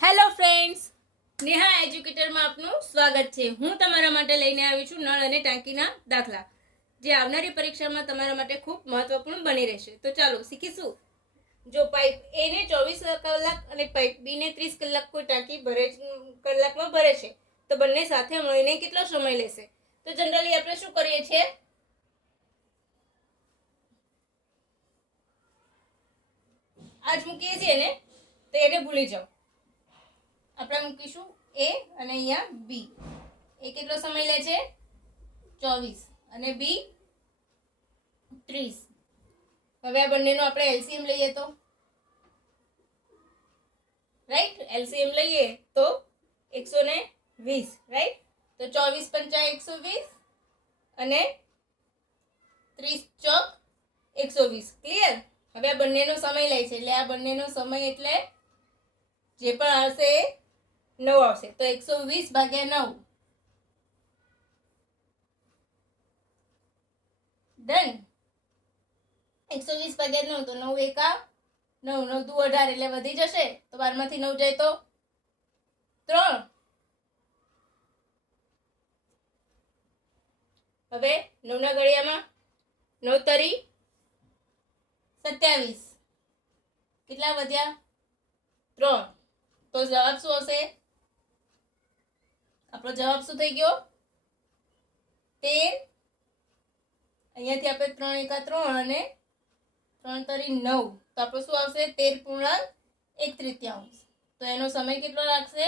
Hello friends, Neha એજ્યુકેટરમાં આપનું સ્વાગત છે. હું તમારા માટે લઈને આવી છું નળ અને ટાંકીના દાખલા, જે આવનારી પરીક્ષામાં તમારા માટે ખૂબ મહત્વપૂર્ણ બની રહેશે. તો ચાલો શીખીશું. જો પાઇપ એ ને 24 કલાક અને પાઇપ બી ને 30 કલાક કોઈ ટાંકી કલાકમાં ભરે છે, તો બંને સાથે મળીને કેટલો સમય લેશે? તો જનરલી આપણે શું કરીએ છીએ? આજ મૂકીએ છીએ ને, તો એને ભૂલી જાઓ. આપણે મૂકીશું એ અને અહીંયા બી. એ કેટલો સમય લે છે? 24 અને બી 30. હવે આ બંનેનો આપણે એલસીએમ લઈએ તો રાઈટ, એલસીએમ લઈએ તો 120, રાઈટ. તો 24 પંચા 120 અને 30 ચોક 120. ક્લિયર? હવે આ બંનેનો સમય લે છે, એટલે આ બંનેનો સમય એટલે જે પણ આવશે એ 9 આવશે. તો 120 ભાગ્યા 9. ડન. 120 ભાગ્યા 9 તો 9 એકા 9, 9 દુ 18 એટલે વધી જશે. તો 12 માંથી 9 જાય તો 3. હવે 9 ના ઘડિયામાં 9 તરી 27. કેટલા વધ્યા? 3. તો જવાબ શું હશે? આપણો જવાબ શું થઈ ગયો? 13. અહીંયાથી આપણે 3 એકા 3 અને 3 તરી 9. તો આપણો શું આવશે? 13.1/3. તો એનો સમય કેટલો લાગશે?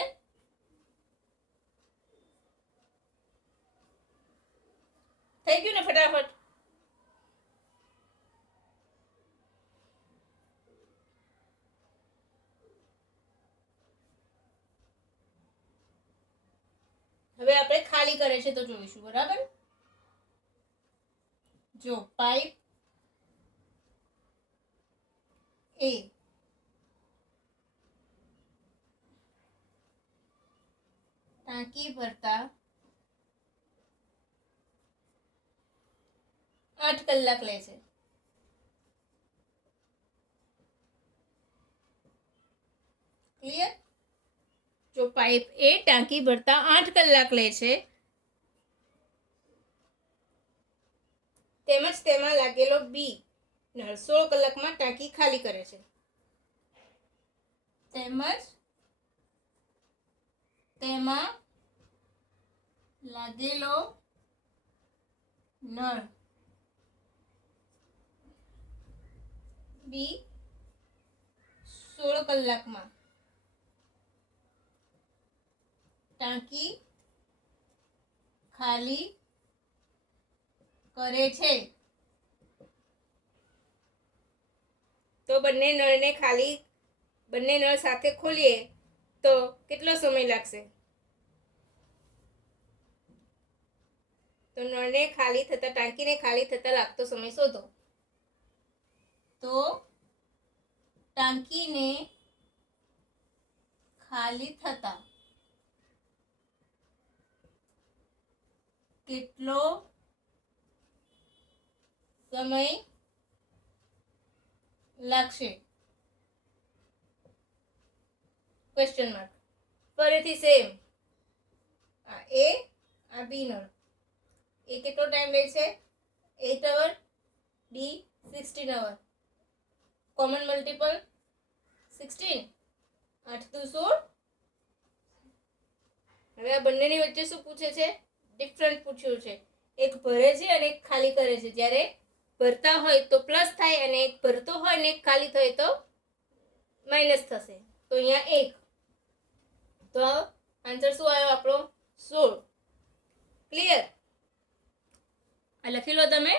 થઈ ગયું ને ફટાફટ? હવે આપણે ખાલી કરે છે તો જોઈશું. બરાબર? જો પાઇપ એ ટાંકી ભરતા 8 કલાક લે છે. ક્લિયર? જો પાઇપ એ ટાંકી ભરતા 8 કલાક લે છે, તેમજ તેમાં લાગેલો બી નળ 16 કલાકમાં ટાંકી ખાલી કરે છે. તેમજ તેમાં લાગેલો નળ બી 16 કલાકમાં ટાંકી ખાલી કરે છે. તો બંને નળ સાથે ખોલીએ તો કેટલો સમય લાગશે? તો નળને ખાલી થતા, ટાંકીને ખાલી થતા લાગતો સમય શોધો. તો ટાંકીને ખાલી થતા કેટલો સમય લાગશે? Question mark. ફરીથી સેમ. આ એ, આ બી નળ. એ કેટલો ટાઈમ લે છે? 8 અવર. ડી 16 અવર. Common multiple 16. 8 દુ 16. હવે આ બંનેની વચ્ચે શું પૂછે છે? ડિફરન્ટ પૂછ્યું છે. એક ભરે છે અને એક ખાલી કરે છે. જ્યારે ભરતા હોય તો પ્લસ થાય, અને એક ભરતો હોય ને એક ખાલી થાય તો માઇનસ થશે. તો અહીંયા 1. તો આન્સર શું આવ્યો આપણો? 16. ક્લિયર? આ લખી લો તમે.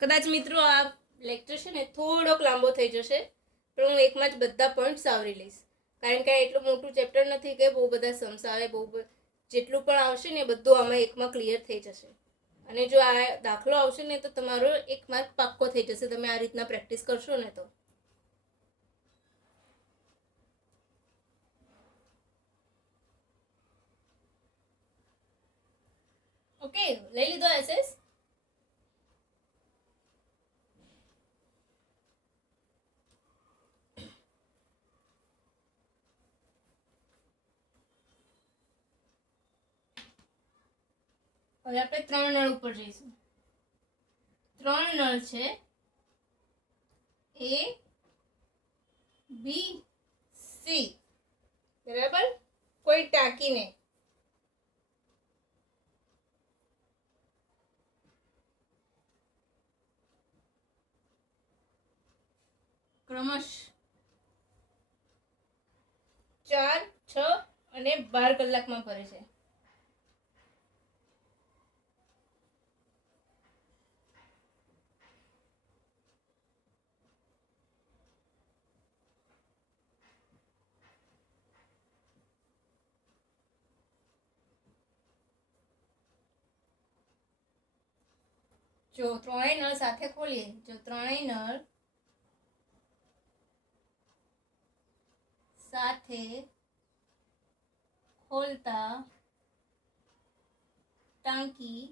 કદાચ મિત્રો આ લેક્ચર છે ને થોડોક લાંબો થઈ જશે, પણ હું એકમાં જ બધા પોઈન્ટ્સ આવરી લઈશ. કારણ કે આ એટલું મોટું ચેપ્ટર નથી કે બહુ બધા સમ્સ આવે. જેટલું પણ આવશે ને બધું આમાં એકમાં ક્લિયર થઈ જશે. અને જો આ દાખલો આવશે ને તો તમારો 1 માર્ક પાક્કો થઈ જશે, તમે આ રીતના પ્રેક્ટિસ કરશો ને તો. ઓકે, લઈ લીધો એસએસ? હવે આપણે 3 નળ ઉપર જઈશું. 3 નળ છે, A, B, C, બરાબર. કોઈ ટાંકી નહીં. ક્રમશ 4, 6 અને 12 કલાકમાં ભરે છે. જો ત્રણેય નળ સાથે ખોલીએ, જો ત્રણેય નળ સાથે ખોલતા ટાંકી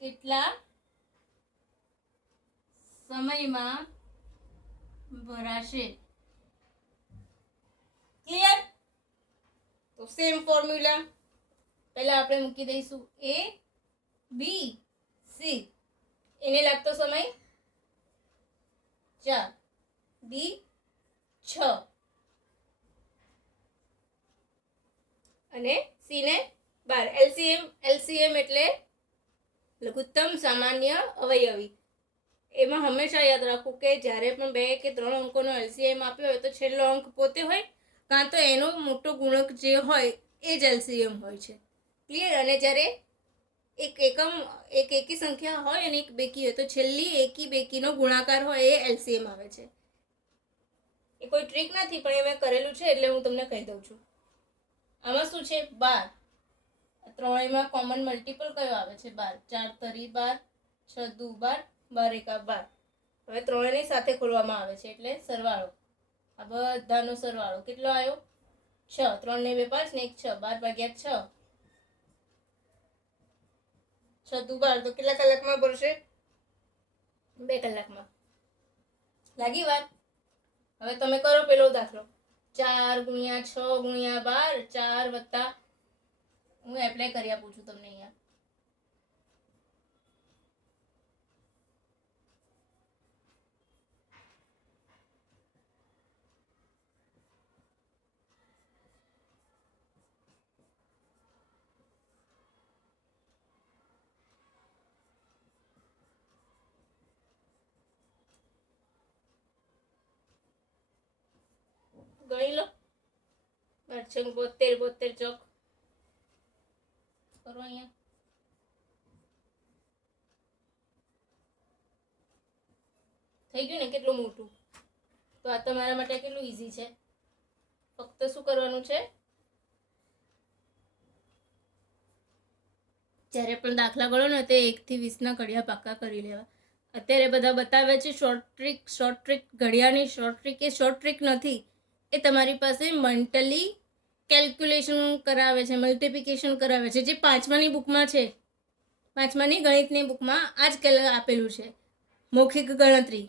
કેટલા સમયમાં ભરાશે? ક્લિયર? તો સેમ ફોર્મ્યુલા પહેલા આપણે મૂકી દઈશું. A, B, C. એને લાગતો સમય 4, B 6 અને C ને 12. LCM એટલે લઘુત્તમ સામાન્ય અવયવી. એમાં હંમેશા યાદ રાખવું કે જ્યારે પણ 2 કે 3 અંકોનો LCM આપ્યો હોય તો છેલ્લો અંક પોતે હોય કાં તો એનો મોટો ગુણક જે હોય એ જ LCM હોય છે. ક્લિયર? અને જ્યારે એક એકી સંખ્યા હોય અને એક બેકી હોય તો છેલ્લી એકી બેકીનો ગુણાકાર હોય એ LCM આવે છે. એ કોઈ ટ્રીક નથી, પણ એ મેં કરેલું છે એટલે હું તમને કહી દઉં છું. આમાં શું છે? 12. ત્રણેયમાં કોમન મલ્ટિપલ કયો આવે છે? 12. 4 તરી 12, 6 દુ 12, 12 એકા 12. હવે ત્રણેયની સાથે ખોલવામાં આવે છે એટલે સરવાળો, આ બધાનો સરવાળો કેટલો આવ્યો? 6. 3 ને 2 5 ને 1 6, 12 ભાગ્યા 6, 6 દુ 12. તો કેટલા કલાકમાં ભરશે? 2 કલાકમાં. લાગી વાત? હવે તમે કરો પેલો દાખલો. 4 ગુણ્યા 6 ગુણ્યા 12, 4 વત્તા, હું એપ્લાય કરી આપું છું તમને અહીંયા. ગણી લો. 12 72, 72 ચોક કરો અહીંયા. થઈ ગયું ને કેટલું મોટું? તો આ તમારા માટે કેટલું ઈઝી છે. ફક્ત શું કરવાનું છે? જ્યારે પણ દાખલા ગણો ને તે 1 થી 20ના ઘડિયા પાકા કરી લેવા. અત્યારે બધા બતાવે છે શોર્ટ ટ્રીક. ઘડિયાની શોર્ટ ટ્રીક એ શોર્ટ ટ્રીક નથી. એ તમારી પાસે મેન્ટલી કેલ્ક્યુલેશન કરાવે છે, મલ્ટિપ્લિકેશન કરાવે છે. જે 5માની બુકમાં છે, 5માની ગણિતની બુકમાં આ જ આપેલું છે, મૌખિક ગણતરી.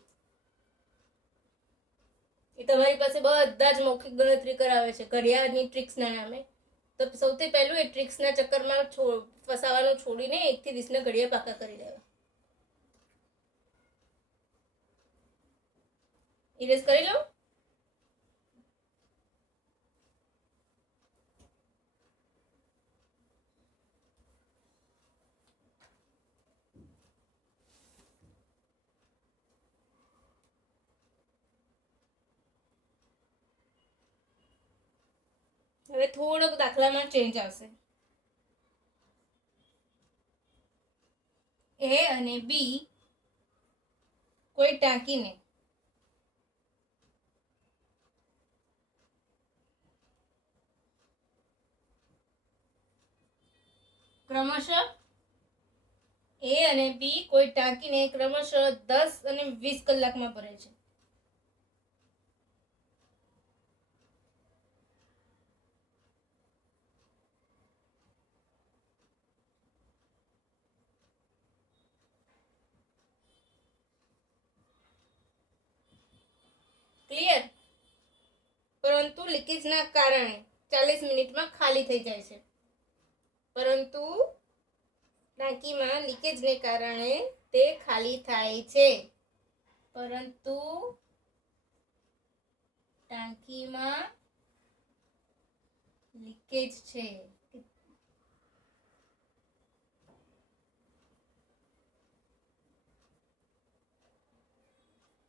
એ તમારી પાસે બધા જ મૌખિક ગણતરી કરાવે છે ઘડિયાળની ટ્રિક્સના નામે. તો સૌથી પહેલું એ ટ્રિક્સના ચક્કરમાં ફસાવાનું છોડીને 1 થી 20ના ઘડિયા પાકા કરી લેવા. ઇરેઝ કરી લો. હવે થોડોક દાખલામાં ચેન્જ આવશે. A અને B કોઈ ટાંકીને ક્રમશઃ ક્રમશઃ 10 અને 20 કલાકમાં ભરે છે. ક્લિયર? પરંતુ લીકેજના કારણે 40 મિનિટમાં ખાલી થઈ જાય છે. પરંતુ ટાંકીમાં લીકેજને કારણે તે ખાલી થાય છે. પરંતુ ટાંકીમાં લીકેજ છે.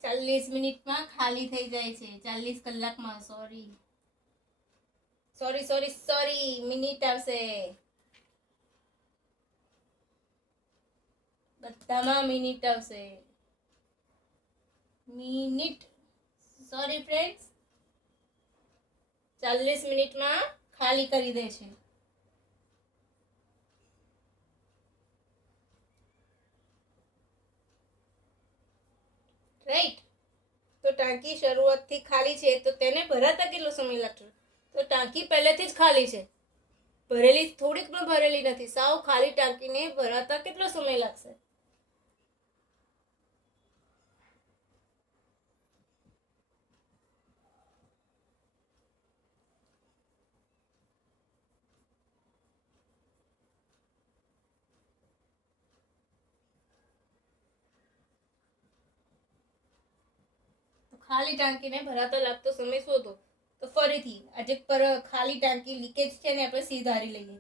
40 મિનિટમાં ખાલી થઈ જાય છે. 40 કલાકમાં સોરી મિનિટ આવશે. બધામાં મિનિટ આવશે. મિનિટ સોરી ફ્રેન્ડ્સ, 40 મિનિટમાં ખાલી કરી દે છે. રાઈટ. તો ટાંકી શરૂઆતથી ખાલી છે, તો તેને ભરાતા કેટલો સમય લાગશે? તો ટાંકી પહેલેથી જ ખાલી છે, ભરેલી થોડીક પણ ભરેલી નથી. સાવ ખાલી ટાંકીને ભરાતા કેટલો સમય લાગશે? ખાલી ટાંકીને ભરાતો લાગતો સમય શોધો. તો ફરીથી આજે પર ખાલી ટાંકી લીકેજ છે ને આપણે સી ધારી લઈએ.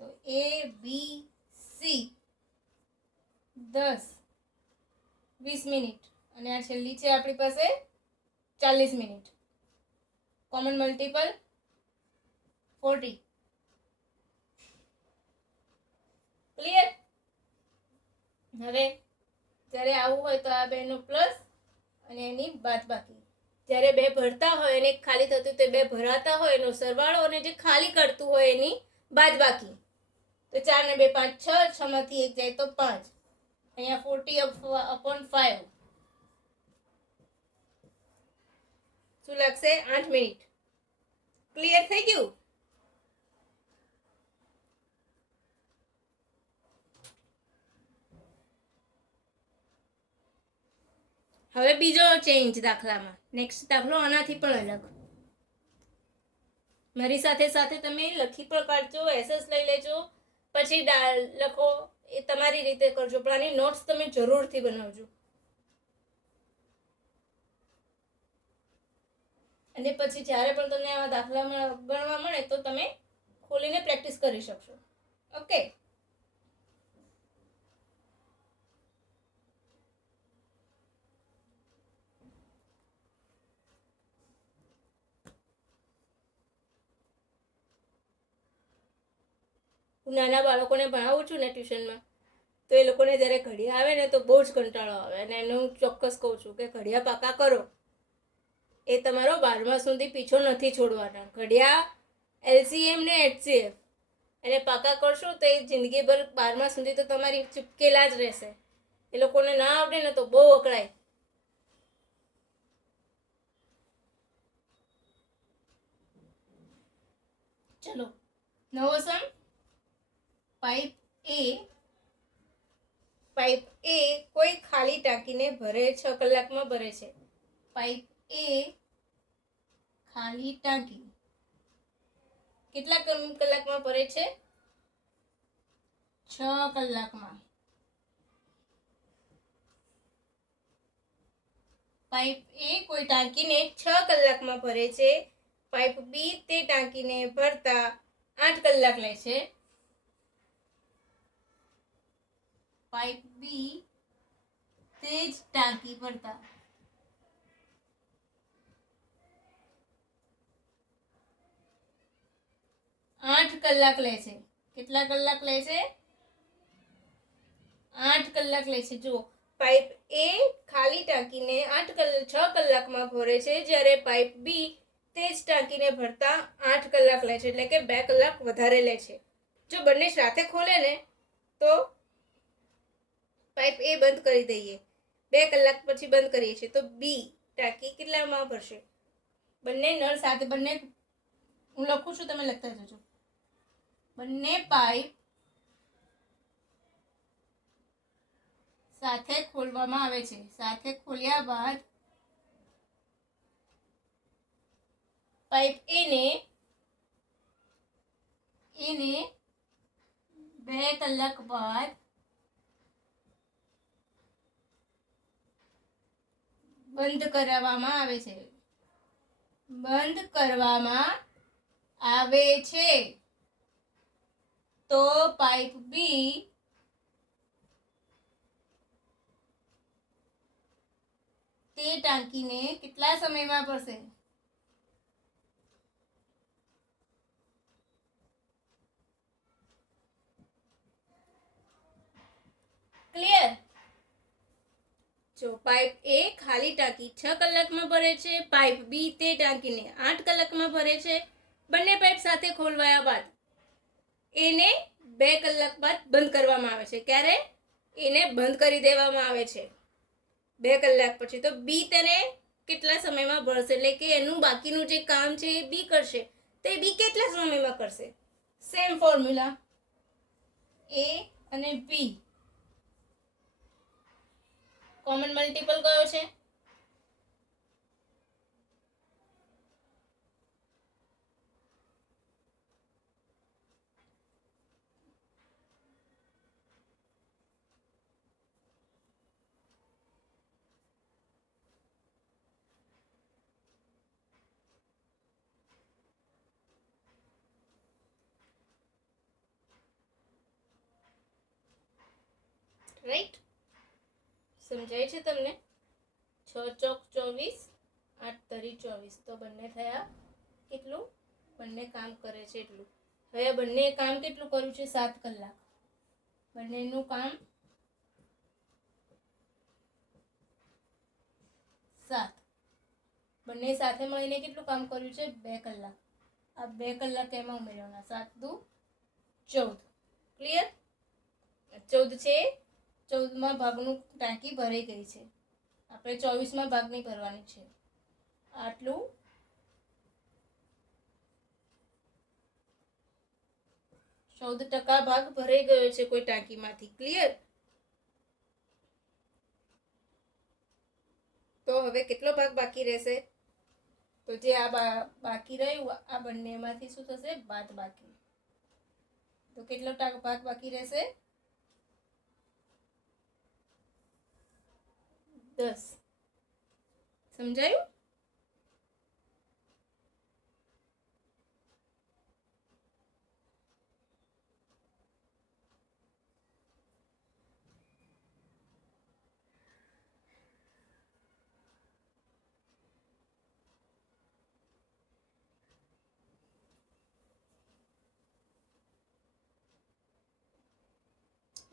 તો ABC 10 20 મિનિટ અને આ છેલ્લી છે આપણી પાસે 40 મિનિટ. Common multiple 40. ક્લિયર? હવે જ્યારે આવું હોય તો આ બેનો પ્લસ અને એની બાદબાકી. જ્યારે બે ભરતા હોય અને ખાલી થતું તે બે ભરાતા હોય એનો સરવાળો અને જે ખાલી કરતું હોય એની બાદબાકી. તો 4 ને 2 5 6, 6 માંથી 1 જાય તો 5. અહીંયા 40/5 શું લાગશે? 8 મિનિટ. ક્લિયર થઈ ગયું? હવે બીજો ચેન્જ દાખલામાં. નેક્સ્ટ દાખલો આનાથી પણ અલગ. મારી સાથે સાથે તમે લખી પણ કાઢજો, એસએસ લઈ લેજો, પછી લખો. એ તમારી રીતે કરજો, પણ આની નોટ્સ તમે જરૂરથી બનાવજો. અને પછી જ્યારે પણ તમને આવા દાખલામાં ગણવા મળે તો તમે ખોલીને પ્રેક્ટિસ કરી શકશો. ઓકે. હું નાના બાળકોને ભણાવું છું ને ટ્યુશનમાં, તો એ લોકોને જ્યારે ઘડિયા આવે ને તો બહુ જ કંટાળો આવે. અને એને હું ચોક્કસ કહું છું કે ઘડિયા પાકા કરો. એ તમારો 12મા સુધી પીછો નથી છોડવાના. ઘડિયા LCM ને HCF એને પાકા કરશો તો એ જિંદગીભર 12મા સુધી તો તમારી ચૂપકેલા જ રહેશે. એ લોકોને ના આવડે ને તો બહુ અકળાય. ચલો, નવો સમ. પાઇપ એ કોઈ ખાલી ટાંકીને ભરે 6 કલાકમાં ભરે છે. પાઇપ એ ખાલી ટાંકી કેટલા કલાકમાં ભરે છે? 6 કલાકમાં. પાઇપ એ કોઈ ટાંકીને 6 કલાકમાં ભરે છે. પાઇપ બી તે ટાંકીને ભરતા 8 કલાક લે છે. પાઇપ બી તે જ ટાંકી ભરતા 8 કલાક લે છે. કેટલા કલાક લે છે? 8 કલાક લે છે. જુઓ, પાઇપ એ ખાલી ટાંકીને 6 કલાકમાં ભરે છે, જ્યારે પાઇપ બી તે જ ટાંકીને ભરતા 8 કલાક લે છે, એટલે કે 2 કલાક વધારે લે છે. જો બંને સાથે ખોલે ને તો પાઇપ એ બંધ કરી દઈએ, 2 કલાક પછી બંધ કરીએ છીએ, તો બી ટાંકી કેટલામાં ભરશે? બંને નળ સાથે, બંને હું લખું છું, તમે લખતા જજો. બંને પાઇપ સાથે ખોલવામાં આવે છે. સાથે ખોલ્યા બાદ પાઇપ એને 2 કલાક બાદ બંધ કરવામાં આવે છે. બંધ કરવામાં આવે છે તો પાઇપ બી તે ટાંકીને કેટલા સમયમાં ભરશે? ક્લિયર? જો પાઇપ એ ખાલી ટાંકી 6 કલાકમાં ભરે છે, પાઇપ બી તે ટાંકીને 8 કલાકમાં ભરે છે. બંને પાઇપ સાથે ખોલવાયા બાદ એને 2 કલાક બાદ બંધ કરવામાં આવે છે. ક્યારે? એને બંધ કરી દેવામાં આવે છે 2 કલાક પછી. તો બી તેને કેટલા સમયમાં ભરશે? એટલે કે એનું બાકીનું જે કામ છે એ બી કરશે. તો એ બી કેટલા સમયમાં કરશે? સેમ ફોર્મ્યુલા, એ અને બી કોમન મલ્ટીપલ કયો છે? રાઈટ? સમજાય છે તમને? 6 ચોક 24, 8 તરી 24. તો બંને થયા કેટલું? બંને કામ કરે છે એટલું. હવે આ બંને કામ કેટલું કર્યું છે? 7 કલાક. બંનેનું કામ 7. બંને સાથે મળીને કેટલું કામ કર્યું છે? 2 કલાક. આ 2 કલાક એમાં ઉમેરવાના. 7 દુ 14. ક્લિયર? 14 છે. 14માં ભાગનું ટાંકી ભરાઈ ગઈ છે. આપણે 24માં ભાગની ભરવાની છે. આટલું 14% ભાગ ભરાઈ ગયો છે કોઈ ટાંકીમાંથી. ક્લિયર? તો હવે કેટલો ભાગ બાકી રહેશે? તો જે આ બાકી રહ્યું આ બંનેમાંથી શું થશે? બાદ બાકી. તો કેટલો ભાગ બાકી રહેશે? 10. સમજાયું?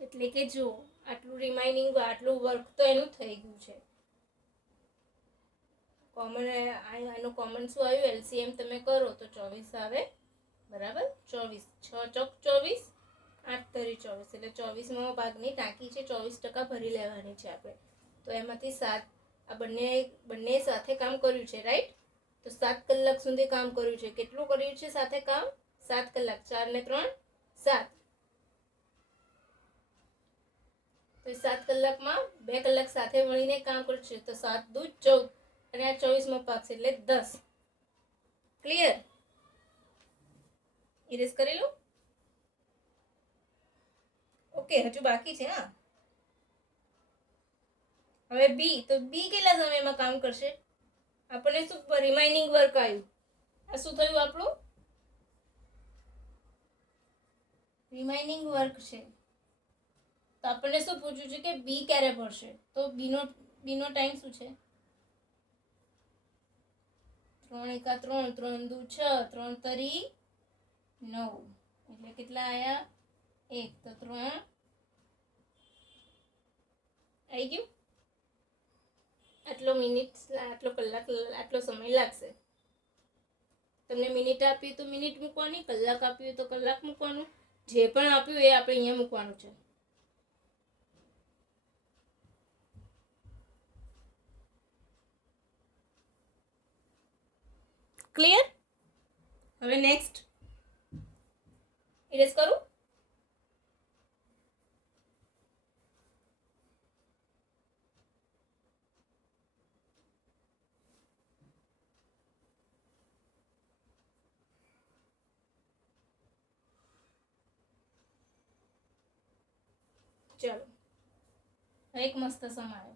એટલે કે જો આટલું રિમાઇનિંગ, આટલું વર્ક તો એનું થઈ ગયું છે. કોમન આનું કોમન શું આવ્યું? એલસીએમ તમે કરો તો 24 આવે. બરાબર? 24. 6 ચોક 24, 8 તરી 24. એટલે 24માં ભાગની ટાંકી છે 24% ભરી લેવાની છે આપણે. તો એમાંથી 7 આ બંને સાથે કામ કર્યું છે. રાઈટ? તો 7 કલાક સુધી કામ કર્યું છે. કેટલું કર્યું છે સાથે કામ? 7 કલાક. 4 ને 3 7. તો 7 કલાકમાં 2 કલાક સાથે મળીને કામ કર્યું છે. તો 7 દુ 14 અને આ 24માં ભાગશે એટલે 10. ક્લિયર? ઇરેઝ કરી લો. ઓકે, હજુ બાકી છે. હા, હવે બી. તો બી કેટલા સમયમાં કામ કરશે? આપણને શું રિમાઇનિંગ વર્ક આવ્યું? આ શું થયું? આપણું રિમાઇનિંગ વર્ક છે. તો આપણને શું પૂછ્યું છે કે બી ક્યારે ભરશે? તો બીનો ટાઈમ શું છે? 3 એકા 3, 3 દુ 6, 3 તરી 9. એટલે કેટલા આયા? 1. તો 3 આવી ગયું. આટલો મિનિટ, આટલો કલાક, આટલો સમય લાગશે. તમને મિનિટ આપી તો મિનિટ મૂકવાની, કલાક આપ્યું તો કલાક મૂકવાનું. જે પણ આપ્યું એ આપણે અહીંયા મૂકવાનું છે. ક્લિયર? હવે નેક્સ્ટ ઇરેઝ કરું. ચલો એક મસ્ત સમ આવ્યો.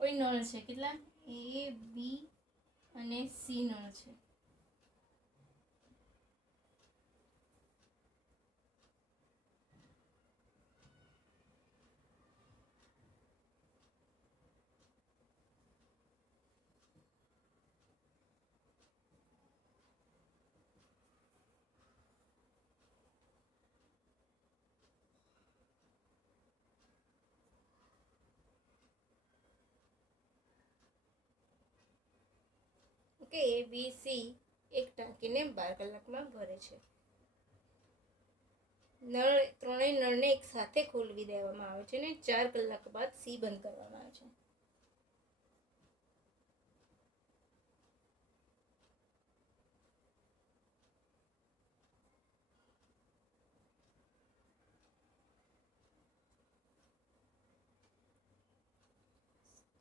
કોઈ નળ છે, કેટલા? એ બી અને સી નળ છે. ઓકે, એ બી સી એક ટાંકીને 12 કલાકમાં ભરે છે. નળ ત્રણેય નળને એક સાથે ખોલવી દેવામાં આવે છે અને 4 કલાક બાદ સી બંધ કરવામાં આવે છે.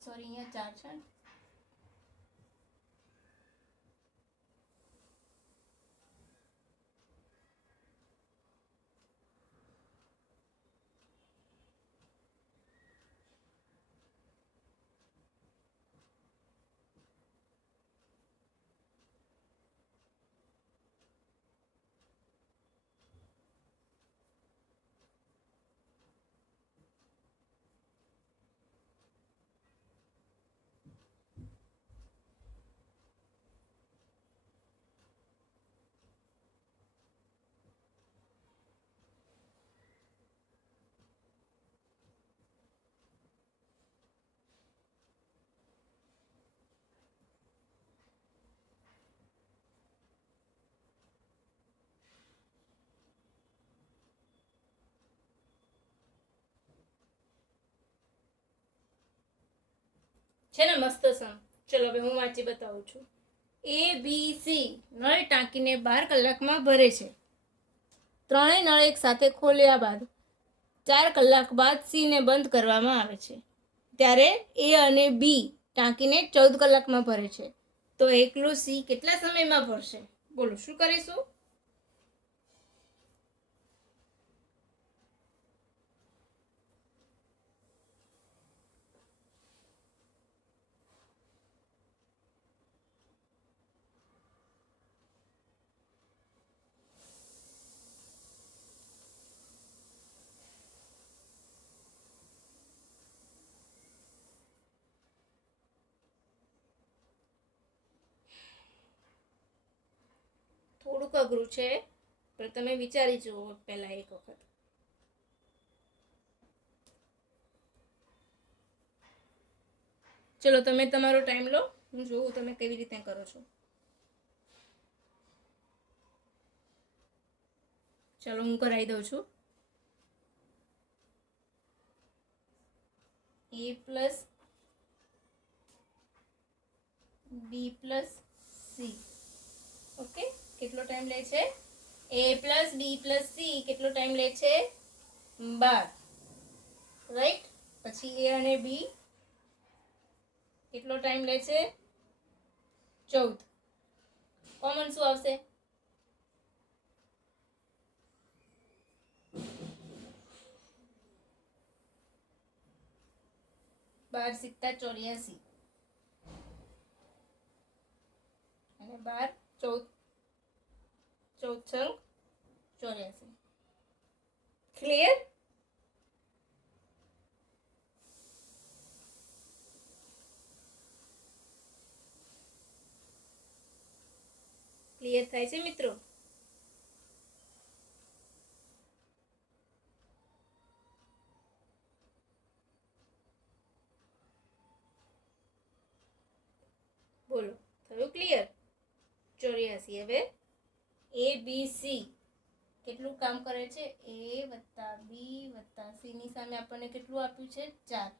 સોરી, અહીંયા 4 છે. છે ને મસ્ત સમ. ચલો હવે હું વાંચી બતાવું છું. એ બી સી નળ ટાંકીને 12 કલાકમાં ભરે છે. ત્રણેય નળ એક સાથે ખોલ્યા બાદ 4 કલાક બાદ સીને બંધ કરવામાં આવે છે. ત્યારે એ અને બી ટાંકીને 14 કલાકમાં ભરે છે. તો એકલું સી કેટલા સમયમાં ભરશે? બોલો શું કરીશું? થોડુંક અઘરું છે, પણ તમે વિચારી જુઓ પહેલા એક વખત. ચલો તમે તમારો ટાઈમ લો, હું જોઉં તમે કેવી રીતે કરો છો. ચલો હું કરાવી દઉં છું. એ પ્લસ બી પ્લસ સી. ઓકે, કેટલો ટાઈમ લે છે? એ પ્લસ બી પ્લસ સી કેટલો ટાઈમ લે છે? 12. રાઈટ. પછી એ અને બી કેટલો ટાઈમ લે છે? 14. કોમન શું આવશે? 12 સિત્તા 84 અને 12 14 84. ક્લિયર? ક્લિયર થાય છે મિત્રો? બોલો, થયું ક્લિયર? 84. હવે એ બી સી કેટલું કામ કરે છે? એ વત્તા બી વત્તા સી ની સામે આપણને કેટલું આપ્યું છે? 4.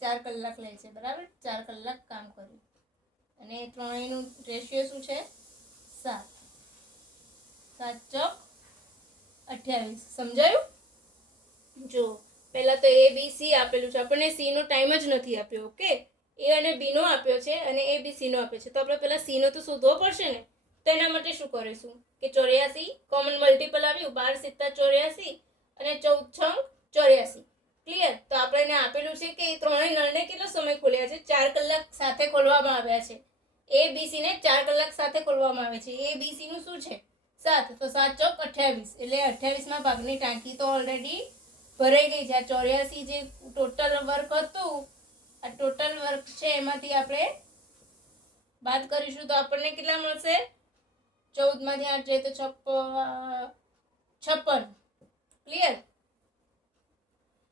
4 કલાક લે છે, બરાબર? 4 કલાક કામ કર્યું અને ત્રણેયનું રેશિયો શું છે? 7. 7 ચોક 28. સમજાયું? જો પહેલા તો એ બી સી આપેલું છે, આપણને સી નો ટાઈમ જ નથી આપ્યો. ઓકે, એ અને બી નો આપ્યો છે અને એ બી સી નો આપ્યો છે, તો આપણે પહેલા સી નો તો શોધવો પડશે ને. તો એના માટે શું કરીશું કે 84 કોમન મલ્ટિપલ આવ્યું, 12 × 7 = 84 અને 14 × 6 = 84. ક્લિયર? તો આપણે એને આપેલું છે કે ત્રણેય નળને કેટલો સમય ખોલ્યા છે? 4 કલાક સાથે ખોલવામાં આવ્યા છે. એ બી સી ને 4 કલાક સાથે ખોલવામાં આવે છે. એ બી સી નું શું છે? 7. તો 7 ચોક 28, એટલે 28માં ભાગની ટાંકી તો ઓલરેડી ભરાઈ ગઈ છે. આ 84 જે ટોટલ વર્ક હતું, આ ટોટલ વર્ક છે એમાંથી આપણે બાદ કરીશું તો આપણને કેટલા મળશે? 14 માંથી 8 જાય તો 56. ક્લિયર?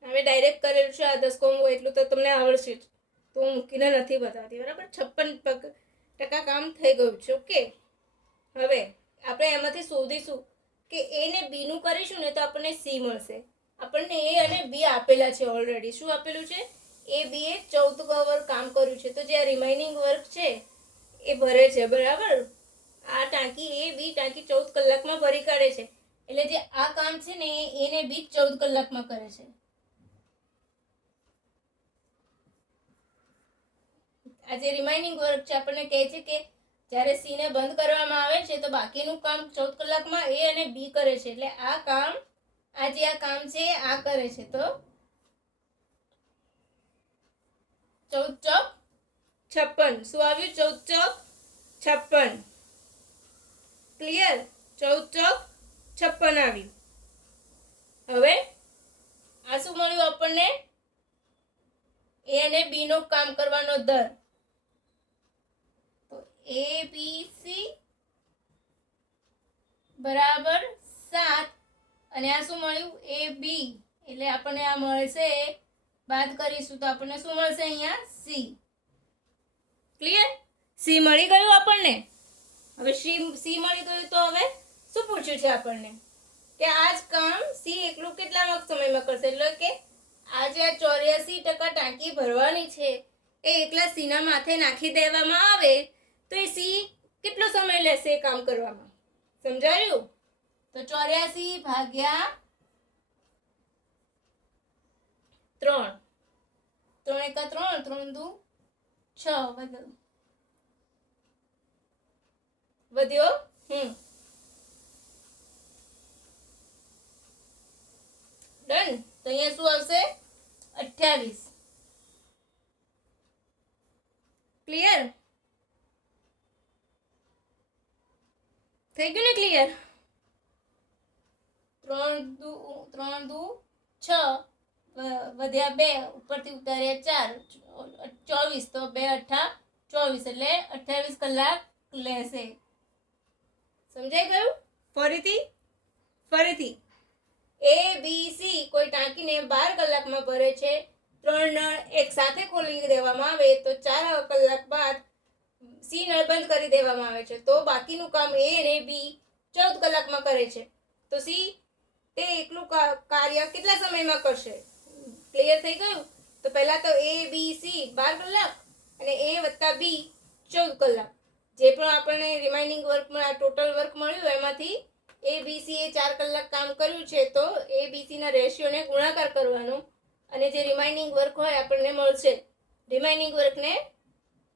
હવે ડાયરેક્ટ કરેલું છે આ દસકોમાં, એટલું તો તમને આવડશે જ, તો હું મૂકીને નથી બતાવતી. બરાબર, 56% કામ થઈ ગયું છે. ઓકે, હવે આપણે એમાંથી શોધીશું કે એ ને બી નું કરીશું ને તો આપણને સી મળશે. આપણને એ અને બી આપેલા છે ઓલરેડી. શું આપેલું છે? એ બી એ 14 વર્ક કામ કર્યું છે, તો જે રિમાઇનિંગ વર્ક છે એ ભરે છે. બરાબર, આ ટાંકી એ બી ટાંકી 14 કલાકમાં ભરી કાઢે છે. એટલે જે આ કામ છે ને એને બી 14 કલાકમાં કરે છે. આ જે રિમાઇનિંગ વર્ક છે આપણને કહે છે કે જ્યારે સી ને બંધ કરવામાં આવે છે તો બાકીનું કામ 14 કલાકમાં એ અને બી કરે છે. એટલે આ કામ, આ જે આ કામ છે આ કરે છે. તો 14 ચોક 56. શું આવ્યું? 14 ચોક 56. ક્લિયર? 14 ચોક 56 આવ્યું. હવે આ શું મળ્યું આપણને? એ અને બી નો કામ કરવાનો દર. તો એ બી સી બરાબર 7 અને આ શું મળ્યું? એ બી, એટલે આપણને આ મળશે, બાદ કરીશું તો આપણને શું મળશે? અહીંયા સી. ક્લિયર? સી મળી ગયું આપણને. હવે સી મળી ગયું તો હવે શું પૂછ્યું છે આપણને કે આ જ કામ સી એકલું કેટલા સમયમાં કરશે? એટલે કે આજે આ 84% ટાંકી ભરવાની છે એ એકલા સીના માથે નાખી દેવામાં આવે તો એ સી કેટલો સમય લેશે એ કામ કરવામાં? સમજાયું? તો 84 ભાગ્યા 3, 3 × 3, 3 × 2 6 વધ્યો. ડન. તો અહીંયા શું આવશે? 28. ક્લિયર? થઈ ગયું ને ક્લિયર? 3 × 2 6 વધ્યા 2, ઉપરથી ઉતાર્યા 4, 24. તો 2 × 8 = 24, એટલે 28 કલાક લેશે. સમજાઈ ગયું? ફરીથી એ બી સી કોઈ ટાંકીને 12 કલાકમાં ભરે છે. 3 નળ એક સાથે ખોલી દેવામાં આવે તો 4 કલાક બાદ સી નળ બંધ કરી દેવામાં આવે છે, તો બાકીનું કામ એ અને બી 14 કલાકમાં કરે છે. તો સી તે એકલું કાર્ય કેટલા સમયમાં કરશે? ક્લિયર થઈ ગયું? તો પહેલા તો એ બી સી 12 કલાક અને એ વત્તા બી 14 કલાક. જે પણ આપણને રિમાઇનિંગ વર્કમાં આ ટોટલ વર્ક મળ્યું એમાંથી એ બી સી એ 4 કલાક કામ કર્યું છે, તો એ બી સી ના રેશિયોને ગુણાકાર કરવાનો અને જે રિમાઇનિંગ વર્ક હોય આપણને મળશે. રિમાઇનિંગ વર્કને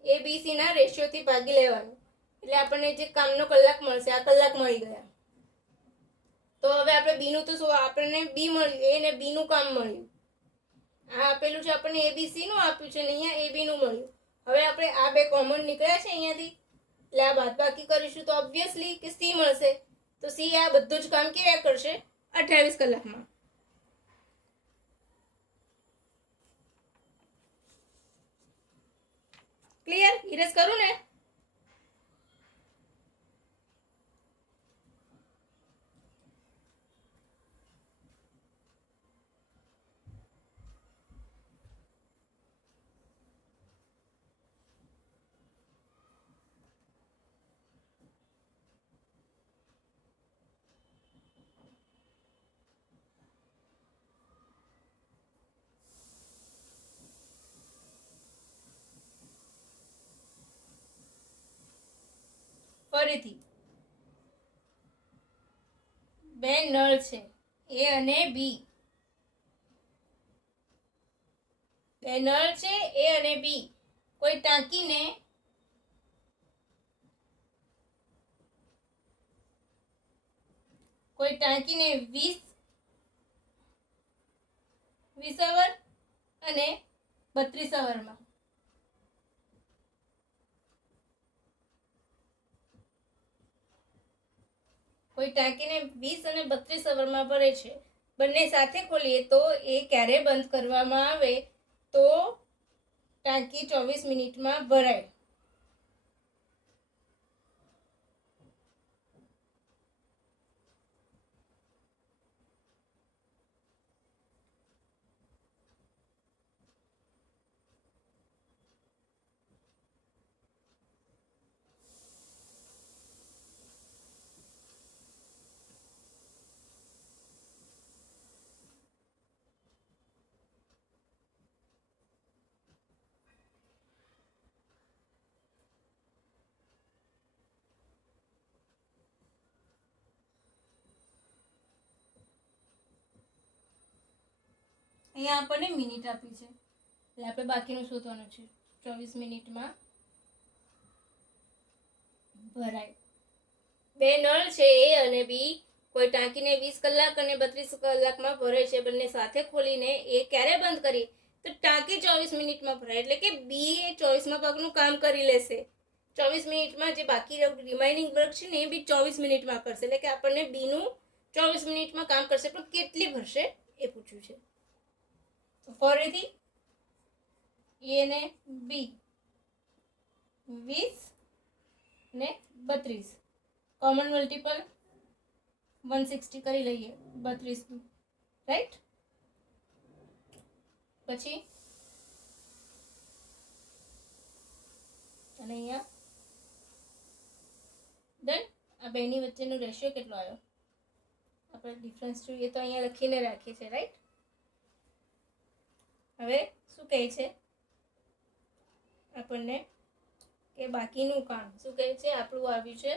એ બી સી ના રેશિયોથી ભાગી લેવાનું, એટલે આપણને જે કામનો કલાક મળશે, આ કલાક મળી ગયા. તો હવે આપણે બી નું તો શું, આપણને બી મળ્યું, એ ને બી નું કામ મળ્યું. આ આપેલું છે આપણને એબીસી નું આપ્યું છે ને અહીંયા એબી નું મળ્યું. હવે આપણે આ બે કોમન નીકળ્યા છે અહીંયાથી, એટલે આ બાદબાકી કરીશું તો ઓબ્વિયસલી કે સી મળશે. તો સી આ બધું જ કામ કેવા કરશે? 28 કલાકમાં. ક્લિયર? ઇરેઝ કરું ને? ફરીથી બે નળ છે, એ અને બી. બે નળ છે એ અને બી. કોઈ ટાંકીને કોઈ ટાંકીને 20 અવર અને 32 અવરમાં કોઈ ટાંકીને 20 અને 32 અવરમાં ભરે છે. બંને સાથે ખોલીએ તો એ ક્યારે બંધ કરવામાં આવે તો ટાંકી 24 મિનિટમાં ભરાય. અહીંયા આપણને મિનિટ આપી છે એટલે આપણે બાકીનું શોધવાનું છે. 24 મિનિટમાં ભરાય. બે નળ છે એ અને બી. કોઈ ટાંકીને 20 કલાક અને 32 કલાકમાં ભરે છે. બંને સાથે ખોલીને એ ક્યારે બંધ કરીએ તો ટાંકી 24 મિનિટમાં ભરાય. એટલે કે બી એ 24માં ભાગનું કામ કરી લેશે. 24 મિનિટમાં જે બાકી રિમાઇનિંગ વર્ક છે ને એ બી 24 મિનિટમાં કરશે. એટલે કે આપણને બીનું 24 મિનિટમાં કામ કરશે, પણ કેટલી ભરશે એ પૂછ્યું છે. ફરીથી એ ને બી 20 ને 32 કોમન મલ્ટીપલ 160 કરી લઈએ 32, રાઈટ. પછી અને અહીંયા ડન. આ બેની વચ્ચેનો રેશિયો કેટલો આવ્યો આપણે ડિફરન્સ જોઈએ તો અહીંયા લખીને રાખીએ છીએ, રાઈટ. હવે શું કહે છે આપણને કે બાકીનું કામ શું કહે છે. આપણું આવ્યું છે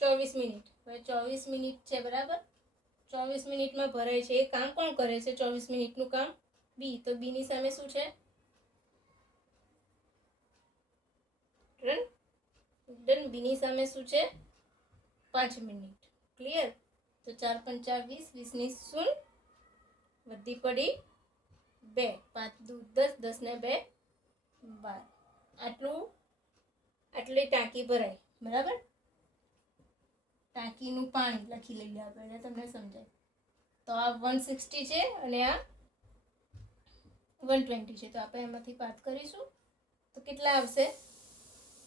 24 મિનિટ. હવે 24 મિનિટ છે, બરાબર. 24 મિનિટમાં ભરાય છે. એ કામ કોણ કરે છે 24 મિનિટનું કામ? બી. તો બી ની સામે શું છે? ડન. બી ની સામે શું છે? 5 મિનિટ. ક્લિયર. તો 4 પંચા 20, 20 ની શૂન્ય વધી પડી 2, 5 દુ 10, 10 ને 2 12. આટલી ટાંકી ભરાય, બરાબર. ટાંકીનું પાણી લખી લઈએ આપણે, તમને સમજાય. તો આ 160 છે અને આ 120 છે. તો આપણે એમાંથી બાદ કરીશું તો કેટલા આવશે?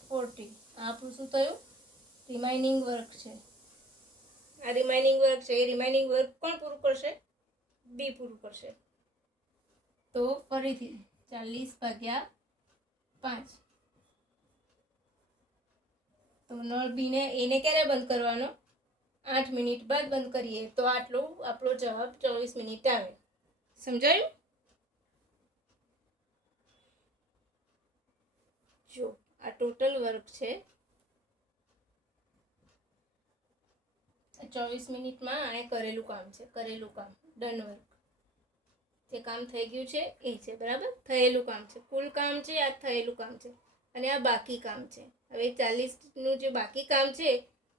40. આપણું શું થયું? રિમાઇનિંગ વર્ક છે. આ રિમાઇનિંગ વર્ક છે. એ રિમાઇનિંગ વર્ક કોણ પૂરું કરશે? બી પૂરું કરશે. તો ફરીથી 40/5. તો નળ બીને એને ક્યારે બંધ કરવાનો? 8 મિનિટ બાદ બંધ કરીએ તો આટલો આપણો જવાબ 24 મિનિટ આવે. સમજાયું? જો આ ટોટલ વર્ક છે 24 મિનિટમાં. આણે કરેલું કામ છે, કરેલું કામ ડન વર્ક. જે કામ થઈ ગયું છે એ છે, બરાબર. થયેલું કામ છે, કુલ કામ છે આ થયેલું કામ છે અને આ બાકી કામ છે. હવે 40નું જે બાકી કામ છે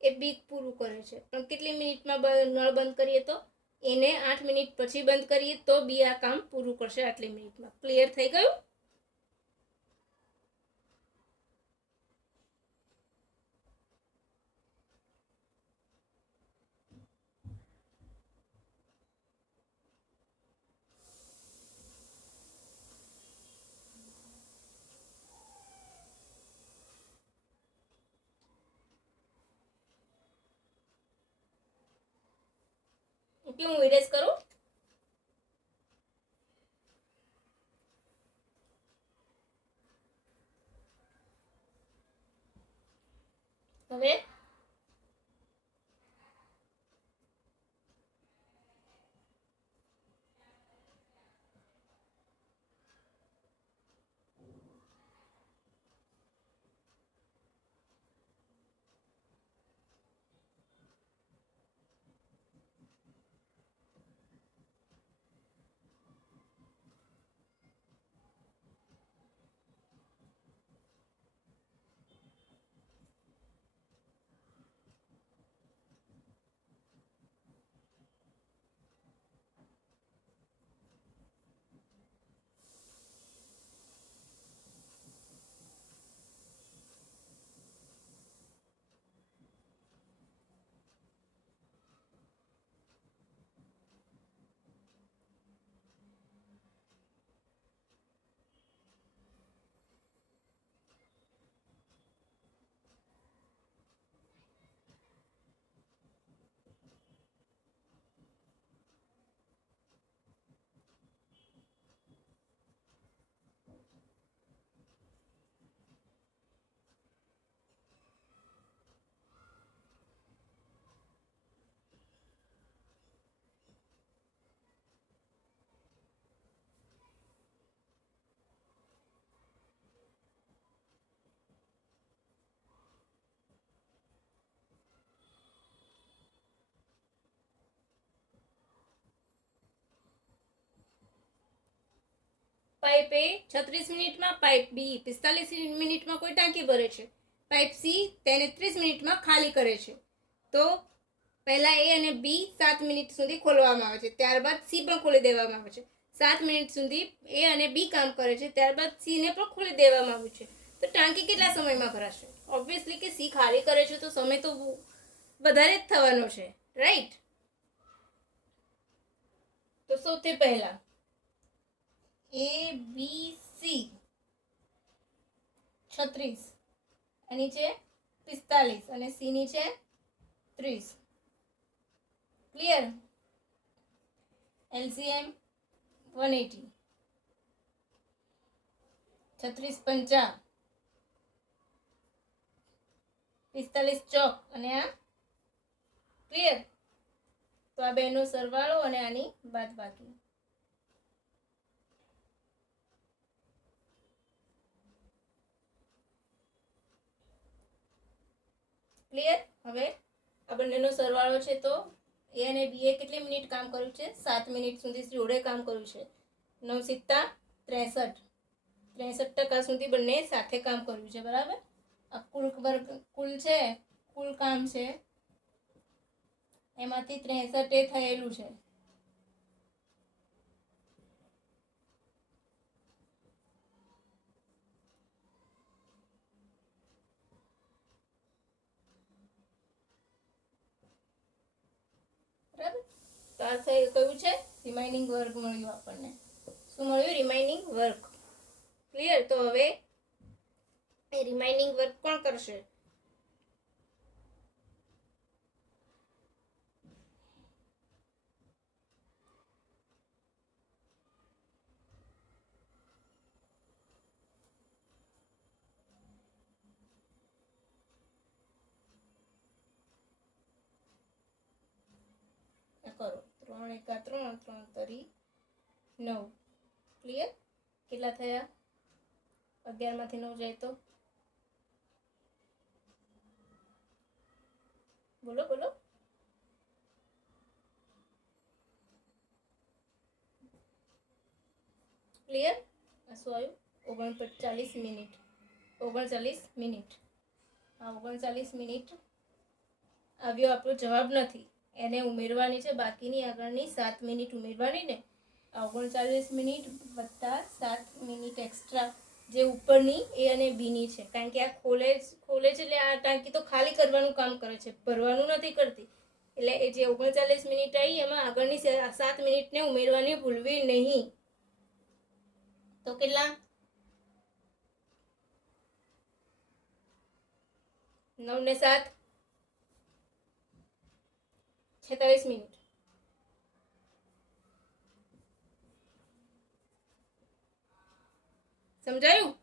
એ બી પૂરું કરે છે, પણ કેટલી મિનિટમાં નળ બંધ કરીએ તો એને 8 મિનિટ પછી બંધ કરીએ તો બી આ કામ પૂરું કરશે આટલી મિનિટમાં. ક્લિયર થઈ ગયું? ઓકે, હું ઇરેઝ કરું. હવે પાઇપ એ 36 મિનિટમાં, પાઇપ બી 45 મિનિટમાં કોઈ ટાંકી ભરે છે, પાઇપ સી તેને 30 મિનિટમાં ખાલી કરે છે. તો પહેલા એ અને બી 7 મિનિટ સુધી ખોલવામાં આવે છે, ત્યારબાદ સી પણ ખોલી દેવામાં આવે છે. 7 મિનિટ સુધી એ અને બી કામ કરે છે, ત્યારબાદ સી ને પણ ખોલી દેવામાં આવ્યું છે. તો ટાંકી કેટલા સમયમાં ભરાશે? ઓબ્વિયસલી કે સી ખાલી કરે છે તો સમય તો વધારે જ થવાનો છે, રાઈટ? તો સૌથી પહેલા એ બી સી 36 એની છે 45 અને સી ની છે 30. ક્લિયર? LCM 180, 36 50, 45 ચોક અને આ. ક્લિયર? તો આ બેનો સરવાળો અને આની બાદબાકી. ક્લિયર? હવે આ બંનેનો સરવાળો છે તો એ અને બી એ કેટલી મિનિટ કામ કર્યું છે? 7 મિનિટ સુધી જોડે કામ કર્યું છે. 9 સિત્તા 63, 63% સુધી બંને સાથે કામ કર્યું છે. બરાબર? આ કુલ છે, કુલ કામ છે, એમાંથી 63 એ થયેલું છે. બરાબર? તો આ કયું છે? રિમાઇનિંગ વર્ક મળ્યું આપણને. શું મળ્યું? રિમાઇનિંગ વર્ક. ક્લિયર? તો હવે એ રિમાઇનિંગ વર્ક કોણ કરશે? કરો 3 એકા 3, 3 તરી 9. ક્લિયર? કેટલા થયા? 11 માંથી 9 જાય તો બોલો બોલો. ક્લિયર? શું આવ્યું? 39 મિનિટ. 39 મિનિટ. આ 39 મિનિટ આવ્યો આપણો જવાબ નથી, એને ઉમેરવાની છે. બાકીની આગળની 7 મિનિટ ઉમેરવાની ને. આ 39 મિનિટ વત્તા 7 મિનિટ એક્સ્ટ્રા જે ઉપરની એ અને બીની છે, કારણ કે આ ખોલે છે એટલે આ ટાંકી તો ખાલી કરવાનું કામ કરે છે, ભરવાનું નથી કરતી. એટલે એ જે 39 મિનિટ આવી એમાં આગળની 7 મિનિટને ઉમેરવાની ભૂલવી નહીં. તો કેટલા? 9 ને 7 46 મિનિટ. સમજાયું?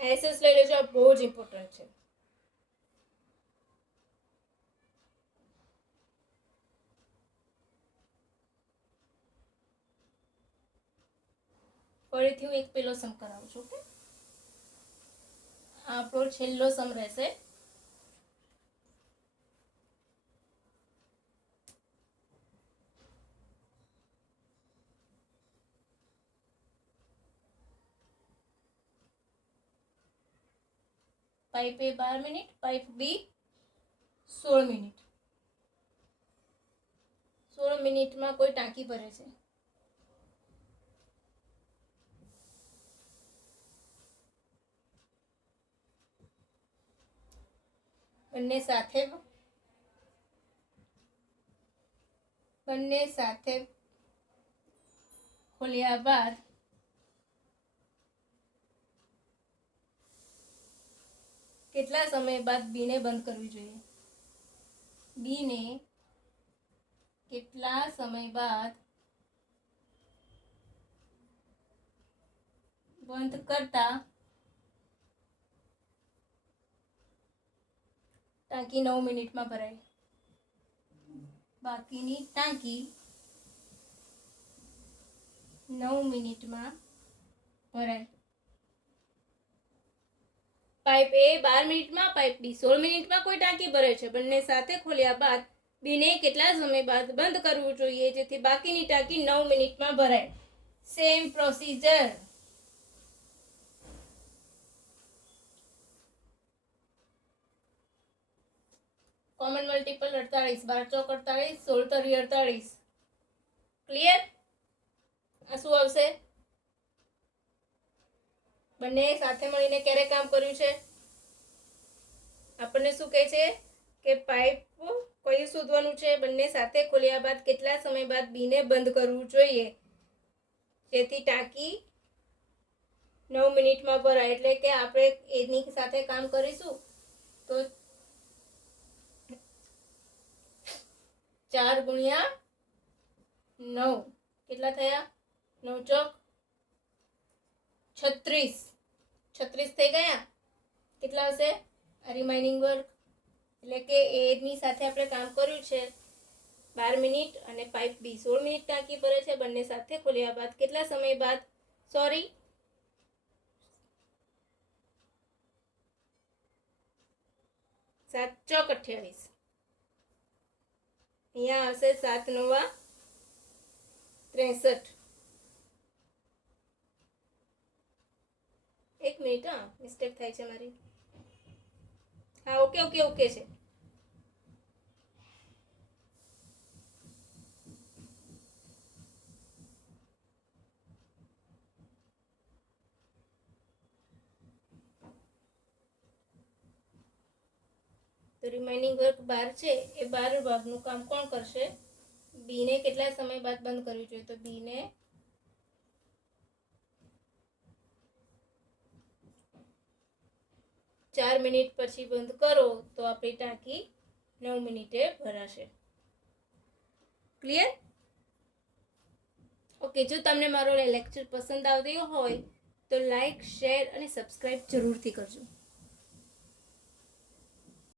એસએસ લઈ લેજો, આ બહુ જ ઇમ્પોર્ટન્ટ છે. ફરીથી હું એક પેલો સમ કરાવું છું. ઓકે, આપણો છેલ્લો સમ રહેશે. પાઇપ એ 12 મિનિટ, પાઇપ બી 16 મિનિટ. 16 મિનિટમાં કોઈ ટાંકી ભરે છે. બંને સાથે ખોલ્યા બાદ કેટલા સમય બાદ બીને બંધ કરવી જોઈએ? બીને કેટલા સમય બાદ બંધ કરતા ટાંકી 9 મિનિટમાં ભરાય? બાકીની ટાંકી 9 મિનિટમાં ભરાય. પાઇપ એ 12 મિનિટમાં, પાઇપ બી 16 મિનિટમાં કોઈ ટાંકી ભરે છે. બંને સાથે ખોલ્યા બાદ બીને કેટલા સમય બાદ બંધ કરવું જોઈએ જેથી બાકીની ટાંકી 9 મિનિટમાં ભરાય? Same procedure. કોમન મલ્ટીપલ 48, 12 ચોક 48, 16 તરી 48. ક્લિયર? આ શું આવશે? બંને સાથે મળીને ક્યારે કામ કર્યું છે? આપણને શું કહે છે કે પાઇપ કયું શોધવાનું છે? બંને સાથે ખોલ્યા બાદ કેટલા સમય બાદ બીને બંધ કરવું જોઈએ જેથી ટાંકી 9 મિનિટમાં ભરાય. એટલે કે આપણે એની સાથે કામ કરીશું તો 4 ગુણ્યા 9 કેટલા થયા? 9 ચોક 36. 36 થઈ ગયા. કેટલા આવશે રિમાઇનિંગ વર્ક? એટલે કે એની સાથે આપણે કામ કર્યું છે 12 મિનિટ અને પાઇપ બી 16 મિનિટ ટાંકી ભરે છે. બંને સાથે ખોલ્યા બાદ કેટલા સમય બાદ? 7 ચોક 28. અહીંયા આવશે 7 નવા 63. એક મિનિટ, હા મિસ્ટેક થાય છે મારી. હા ઓકે છે. તો રિમાઇનિંગ વર્ક 12 છે એ 12 ભાગનું કામ કોણ કરશે? બીને કેટલા સમય બાદ બંધ કરવું જોઈએ? તો બીને 4 મિનિટ પછી બંધ કરો તો આપણી ટાંકી 9 મિનિટે ભરાશે. ક્લિયર? ઓકે, જો તમને મારો લેક્ચર પસંદ આવ્યો હોય તો લાઈક, શેર અને સબસ્ક્રાઈબ જરૂરથી કરજો.